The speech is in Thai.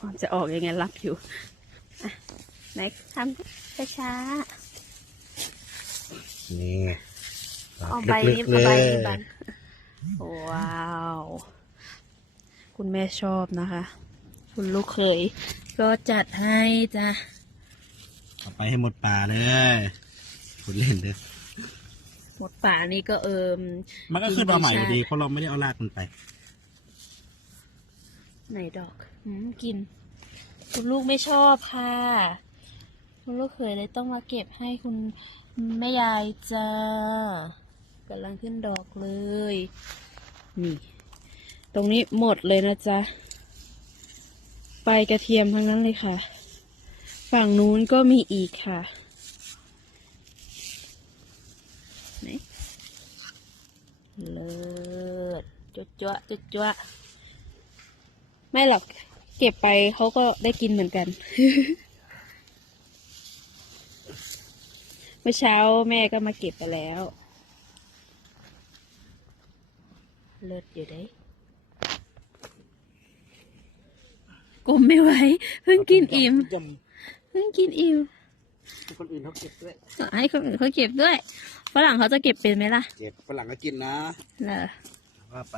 ออมจะออกยังไงรับอยู่อะไหนทำช้านี่ๆเอาใบนี้เอาใบนี้บังว้าว คุณแม่ชอบนะคะ คุณลูกเคย ก็จัดให้จ้ะเอาไปให้หมดป่าเลยคุณเล่นเด้อหมดป่านี่ก็เอิมมันก็ขึ้นมาใหม่อยู่ดีเพราะเราไม่ได้เอารากมันไป ไหนดอกอืมกิน คุณลูกไม่ชอบค่ะ คุณลูกเคยเลยต้องมาเก็บให้คุณแม่ยายจ้ากำลังขึ้นดอกเลย นี่ ตรงนี้หมดเลยนะจ๊ะ ไปกระเทียมทั้งนั้นเลยค่ะ ฝั่งนู้นก็มีอีกค่ะเลิศจุ๊จ๊ะจุ๊จ๊ะ ไม่หรอกเก็บไปเขาก็ได้กินเหมือนกัน เมื่อเช้าแม่ก็มาเก็บไปแล้ว เลิศอยู่ได้กลมไม่ไหวเพิ่งกินอิ่มเพิ่งกินอิ่มคนอื่นเขาเก็บด้วยให้คนอื่นเขาเก็บด้วยฝรั่งเขาจะเก็บเป็นไหมล่ะ เก็บฝรั่งก็กินนะเหรอว่าไป